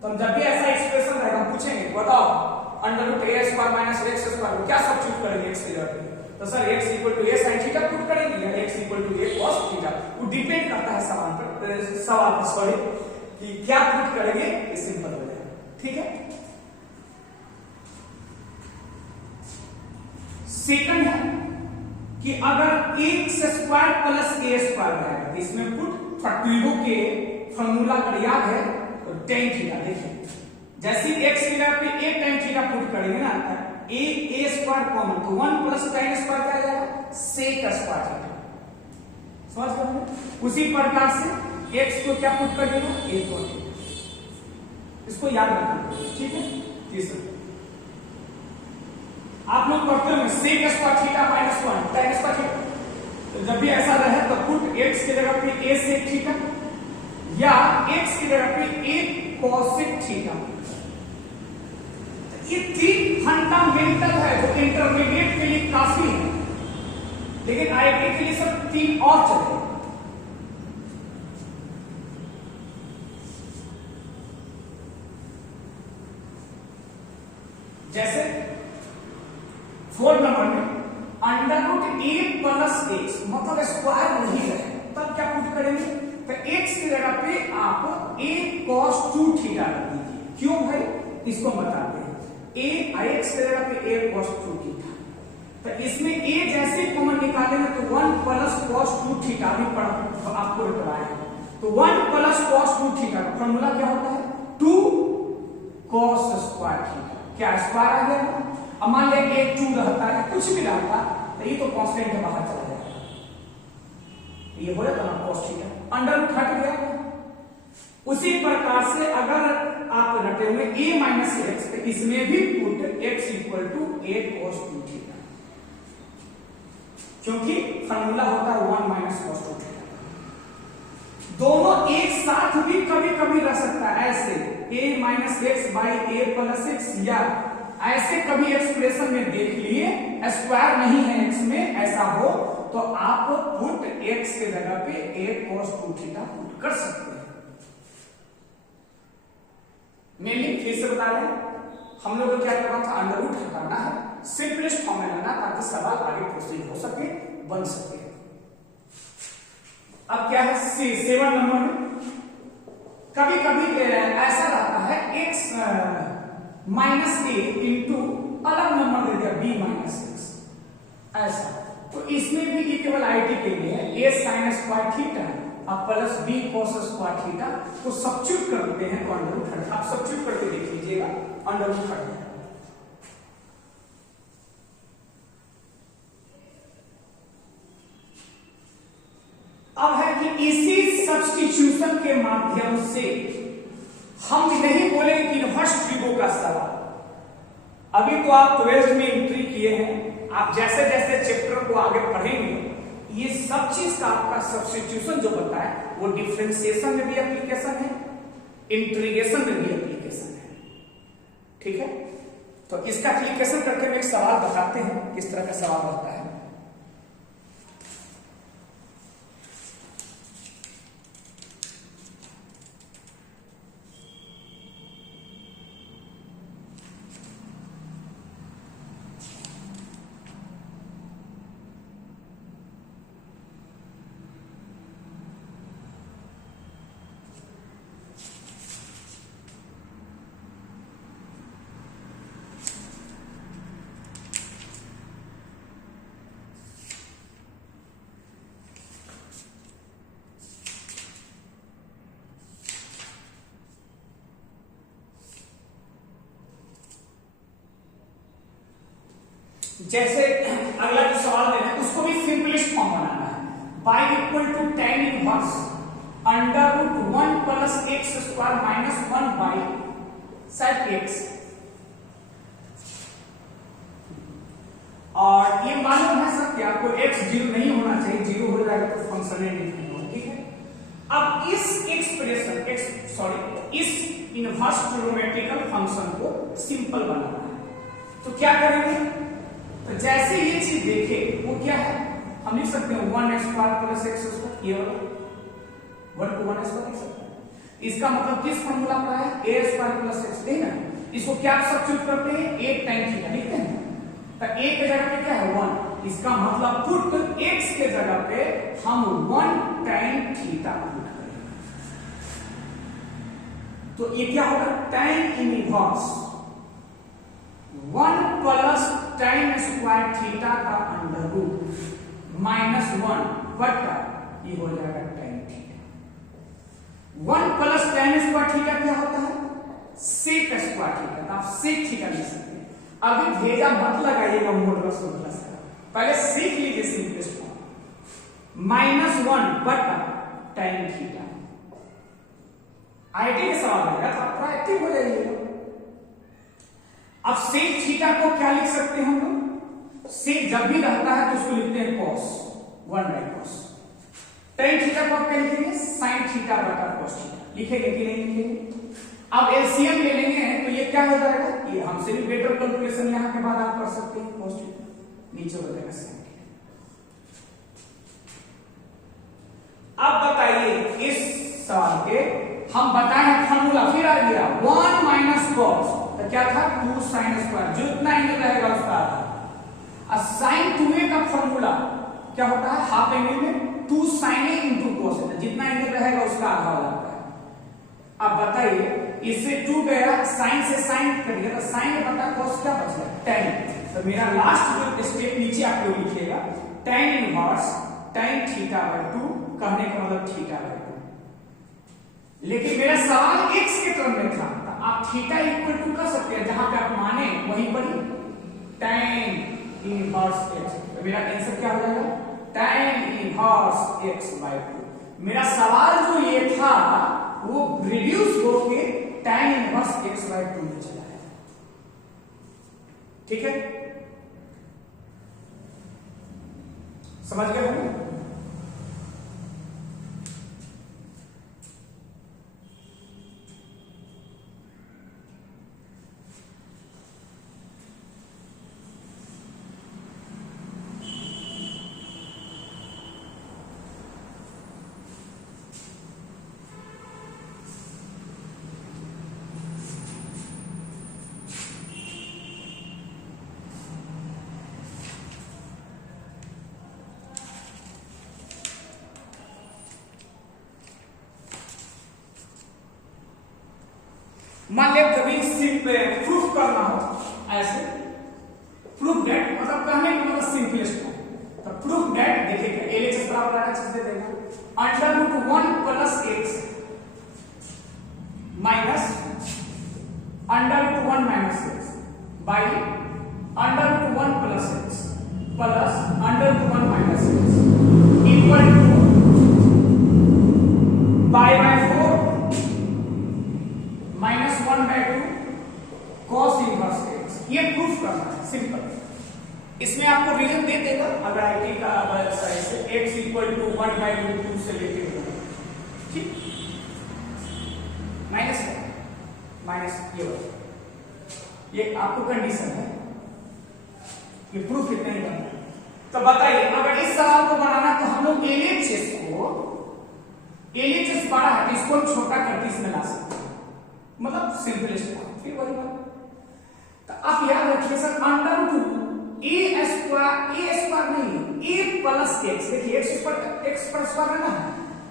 तो हम जब भी ऐसा एक्सप्रेशन रहेगा हम पूछेंगे बताओ under root a square minus x square क्या सब्स्टिट्यूट करेंगे एक्स की जगह पे? तो sir x equal to a sin theta put करेंगे या x equal to a cos theta, वो डिपेंड करता है सवाल पर सॉरी कि क्या पुट करेंगे, ये सिंपल हो जाएगा। ठीक है। सेकंड है कि अगर x square plus a square रहेगा तो इसमें पुट ट्रिगो के फॉर्मूला का याद है तो tan थीटा। देखिए जैसे x की जगह पे a tan थीटा पुट करेंगे ना a स्क्वायर कॉमन तो 1 प्लस tan स्क्वायर क्या आ जाएगा sec स्क्वायर थीटा। समझ गए? उसी प्रकार से x को क्या पुट कर देना a को, इसको याद रखना। ठीक है। तीसरा आप लोग पढ़ते हो sec square theta minus 1 tan square theta, तो जब भी ऐसा रहे तो पुट x की जगह पे a sec थीटा या x की जगह पे a cosec थीटा। ये तीन फंडामेंटल है जो इंटरमीडिएट के लिए काफी है, लेकिन आईआईटी के लिए सब तीन और चाहिए। जैसे 4 नंबर में अंडर रूट ए प्लस एक्स मतलब स्क्वायर नहीं है तब क्या पुट करेंगे? तो एक्स की जगह पे आप a cos 2 थीटा रख दीजिए। क्यों भाई? इसको बताते हैं। a x की जगह पे a cos 2 थीटा, तो इसमें a जैसे कॉमन निकालेंगे तो 1 प्लस cos 2 थीटा भी पढ़ा आपको बताया है। तो 1 प्लस cos 2 थीटा का फॉर्मूला क्या होता है 2 cos स्क्वायर थीटा। क्या स्क्वायर आ गया? अब मान लिया एक 2 रहता है कुछ भी रहता तो ये तो कांस्टेंट के बाहर चला जाएगा, ये हो जाता ना cos थीटा, अंडर रूट हट गया। उसी प्रकार से अगर आप रटे हुए a माइनस एक्स तो इसमें भी put x equal to a cos 2 theta, क्योंकि फॉर्मूला होता है 1 माइनस cos 2 थीटा। दोनों एक साथ भी कभी कभी रह सकता है, ऐसे a minus x by a plus x, या ऐसे कभी एक्सप्रेशन में देख लिए स्क्वायर नहीं है x में, ऐसा हो तो आप पुट x के जगह पे a cos 2 थीटा पुट कर सकते हैं। मेनली फिर से बता रहे हम लोग को क्या करना था, अंडर रूट हटाना है, सिंपलेस्ट फॉर्म में लाना ताकि सवाल आगे प्रोसीड हो सके, बन सके। अब क्या है 7 नंबर में कभी कभी ऐसा रहता है x माइनस a इंटू अलग नंबर दे दिया b माइनस एक्स, ऐसा। तो इसमें भी ये केवल आईटी के लिए है, a साइन स्क्वायर थीटा अब plus b cos square theta को सब्स्टिट्यूट करते हैं तो अंडर रूट हट, आप सब्स्टिट्यूट करके देख लीजिएगा अंडर रूट हट जाएगा। अब है कि इसी सब्स्टिट्यूशन के माध्यम से हम नहीं बोले कि इनवर्स ट्रिगो का सवाल। अभी तो आप 12th में एंट्री किए हैं, आप जैसे जैसे चैप्टर को आगे पढ़ेंगे ये सब चीज का आपका सब्स्टिट्यूशन जो बताया वो डिफरेंशिएशन में भी एप्लीकेशन है, इंटीग्रेशन में भी एप्लीकेशन है। ठीक है। तो इसका एप्लीकेशन करके हम एक सवाल बताते हैं किस तरह का सवाल रहता है। जैसे अगला जो सवाल देना है उसको भी सिंपलेस्ट फॉर्म बनाना है, y equal to tan inverse under root 1 plus x square minus 1 by sec x. और ये मालूम है सब कि आपको x 0 नहीं होना चाहिए, 0 हो जाएगा तो फंक्शन नहीं होगा। ठीक है। अब इस एक्सप्रेशन इस इनवर्स ट्रिगोनोमेट्रिकल फंक्शन को सिंपल बनाना है तो क्या करेंगे? तो जैसे ये चीज देखे वो क्या है हम लिख सकते हैं 1x² प्लस x स्क्वायर, ये वाला 1 को 1 स्क्वायर लिख सकते हैं। इसका मतलब किस फॉर्मूला का है, a² प्लस x, ठीक है। इसको क्या सब्स्टिट्यूट करते हैं, 8 tan थीटा लिखते हैं, तो a के जगह पे क्या है 1, इसका मतलब पुट x के जगह पे हम 1 tan थीटा पुट करेंगे। तो ये क्या होगा, tan inverse 1 plus tan square theta का अंडर रूट माइनस 1 बटा ये हो जाएगा tan theta. 1 plus tan square theta क्या होता है, sec स्क्वायर थीटा, तो आप sec थीटा लिख सकते हैं। अभी भेजा मत लगाइएगा मॉडुलस मॉडुलस का, पहले सीख लीजिए सिंपलेस्ट फॉर्म, माइनस 1 बटा tan थीटा। आईटी के सवाल आएगा तो आप एक्टिव हो जाइएगा। अब sec थीटा को क्या लिख सकते हैं हम लोग, sec जब भी रहता है तो उसको लिखते हैं cos 1/cos। tan थीटा को आप क्या लिखेंगे, sin थीटा बटा cos थीटा, लिखेंगे कि नहीं लिखेंगे। अब एलसीएम ले लेंगे तो ये क्या हो जाएगा, ये हमसे भी बेटर कैलकुलेशन यहां के बाद आप कर सकते हैं, cos थीटा नीचे हो जाएगा sin थीटा। अब बताइए इस सवाल के हम बताए फॉर्मूला फिर आ गया 1 माइनस cos, तो क्या था 2 sin स्क्वायर, जो इतना एंगल रहेगा उसका आधा। और sin 2a का फॉर्मूला क्या होता है, हाफ एंगल में 2 sin a into cos a, जितना एंगल रहेगा उसका आधा हो जाता है। अब बताइए इससे 2 गया, sin से sin कट गया, तो sin बटा cos क्या बच गया, tan। तो मेरा लास्ट जो स्टेप नीचे आप लोग लिखिएगा tan inverse tan theta by 2, कहने का मतलब थीटा बाय 2। लेकिन मेरा सवाल x के टर्म में था, तो आप थीटा इक्वल टू कर सकते हैं, जहां पे आप माने वहीं पर tan इनवर्स x, तो मेरा आंसर क्या हो जाएगा, tan इनवर्स x बाय 2। मेरा सवाल जो ये था वो रिड्यूस होके tan इनवर्स x बाय 2 में चला है, ठीक है, समझ गए होंगे। मान लिया कभी प्रूफ करना हो, ऐसे प्रूफ दैट मतलब कहने का मतलब सिंपलेस्ट फॉर्म, तो प्रूफ दैट देखिएगा एलएचएस बराबर आना चीज दे देगा under root 1 plus x minus under root 1 minus x by under root 1 plus x plus under root 1 minus x equal to pi by 4 minus 1/2 cos inverse x। ये प्रूफ करना है सिंपल। इसमें आपको रीजन दे देगा अगर आईटी का साइड से x इक्वल टू 1/2 से लेके ठीक, माइनस ये आपको कंडीशन है, ये प्रूफ इतना ही करना है। तो बताइए अगर इस सवाल को बनाना तो हम लोग एलएचएस बड़ा है तो इसको छोटा करके इसमें ला सकते हैं, मतलब सिंपलेस्ट फॉर्म। फिर वही बात, तो आप याद रखिए sir under root a square नहीं ए प्लस एक्स, देखिए एक्स पर स्क्वायर है ना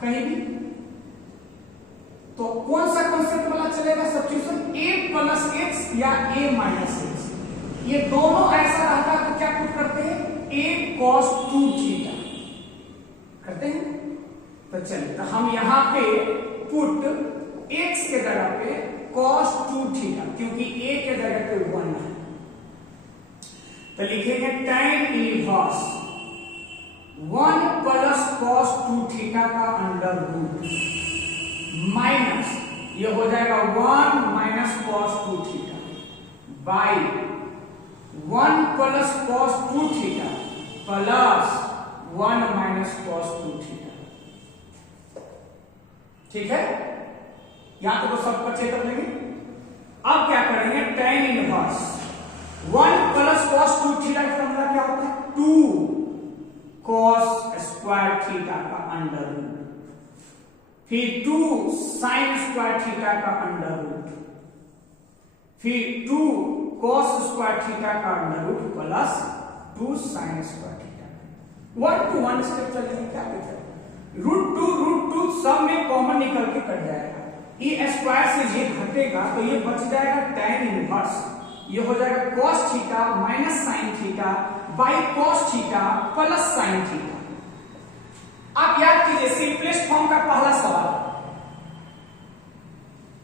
कहीं भी, तो कौन सा कॉन्सेप्ट वाला चलेगा सब्स्टिट्यूशन, ए प्लस एक्स या ए माइनस एक्स, ये दोनों ऐसा रहता है तो क्या पुट करते हैं ए cos 2 थीटा करते हैं। तो चलिए तो हम यहां पे पुट x के जगह पे cos 2 थीटा, क्योंकि a के जगह पे 1 है, तो लिखेंगे tan inverse 1 plus cos 2 theta का अंडर रूट माइनस ये हो जाएगा 1 minus cos 2 theta by 1 plus cos 2 theta plus 1 minus cos 2 theta. ठीक है, यहां तो सब बच्चे कर लेंगे। अब क्या करेंगे tan inverse 1 plus cos 2 theta का फॉर्मूला क्या होता है 2 cos थीटा का अंडर रूट, फिर 2 साइन स्क्वायर थीटा का अंडर रूट, फिर 2 कॉस स्क्वायर थीटा का under root plus 2 sine square theta. 1 to 1 step चलेंगे, क्या कहते हैं, √2 सब में कॉमन निकल के कट जाएगा, ये स्क्वायर से ये घटेगा तो ये बच जाएगा tan इनवर्स, ये हो जाएगा cos theta minus sine theta by cos theta plus sine theta. आप याद कीजिए सिंपलेस्ट फॉर्म का पहला सवाल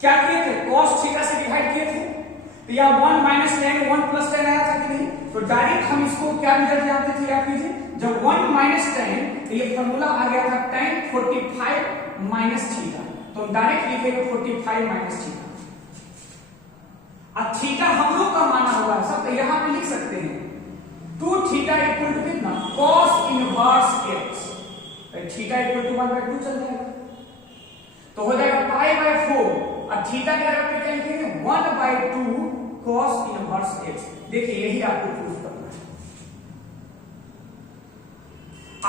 क्या किए थे, cos थीटा से डिवाइड किए थे, तो या 1 माइनस tan 1 प्लस tan आया था कि नहीं, तो डायरेक्ट हम इसको क्या रिजल्ट जानते थे, याद कीजिए, जब 1 माइनस tan तो ये फॉर्मूला आ गया था tan 45 माइनस थीटा, तो डायरेक्ट लिखेंगे 45 माइनस थीटा। अब थीटा हम लोग का माना हुआ है सब, तो यहां पे लिख सकते हैं 2 थीटा इक्वल टू कितना, cos inverse x, theta equal to 1/2 चल जाएगा, तो हो जाएगा पाई बाय 4, अब थीटा क्या लिखेंगे 1/2 cos इनवर्स x। देखिए यही आपको प्रूफ करना है,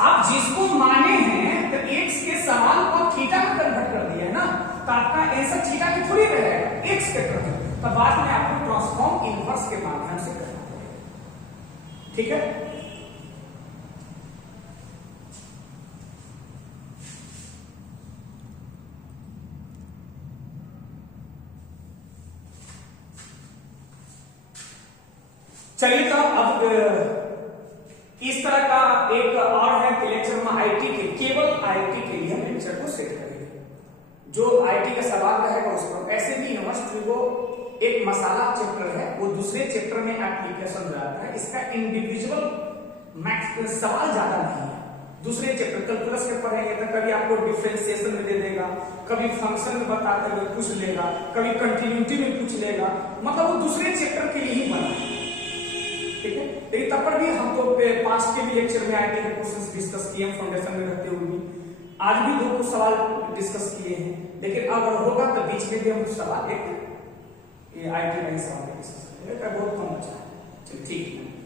आप जिसको माने हैं तो x के सवाल को थीटा में कन्वर्ट कर दिया है ना, तो आपका आंसर थीटा की थोड़ी रहेगा, x के तरफ, तो बाद में आपको ट्रांसफॉर्म इनवर्स के माध्यम से करना पड़ेगा, ठीक है। चलिए तो अब इस तरह का एक और है कि लेक्चर में आईटी के, केवल आईटी के लिए हम लेक्चर को सेट करेंगे, जो आईटी का सवाल रहेगा उस पर। ऐसे भी यूनिवर्सिटी को एक मसाला चैप्टर है, वो दूसरे चैप्टर में एप्लीकेशन रहता है, इसका इंडिविजुअल मैथ्स सवाल ज्यादा नहीं है। दूसरे चैप्टर कैलकुलस के पढ़ेंगे तो कभी आपको डिफरेंशिएशन में दे देगा, कभी फंक्शन में बताते हुए पूछ लेगा, कभी कंटिन्यूटी में पूछ लेगा, मतलब वो दूसरे चैप्टर के लिए ही बना है, ठीक है। लेकिन तब पर भी हम तो पास्ट के भी लेक्चर में आईटी के क्वेश्चंस डिस्कस किए, फाउंडेशन में रहते हुए भी आज भी 2 कुछ सवाल डिस्कस किए हैं, लेकिन अगर होगा तो बीच में भी हम सवाल एक आईटी का ही सवाल डिस्कस करेंगे, बहुत कम बचा है, चलिए ठीक है।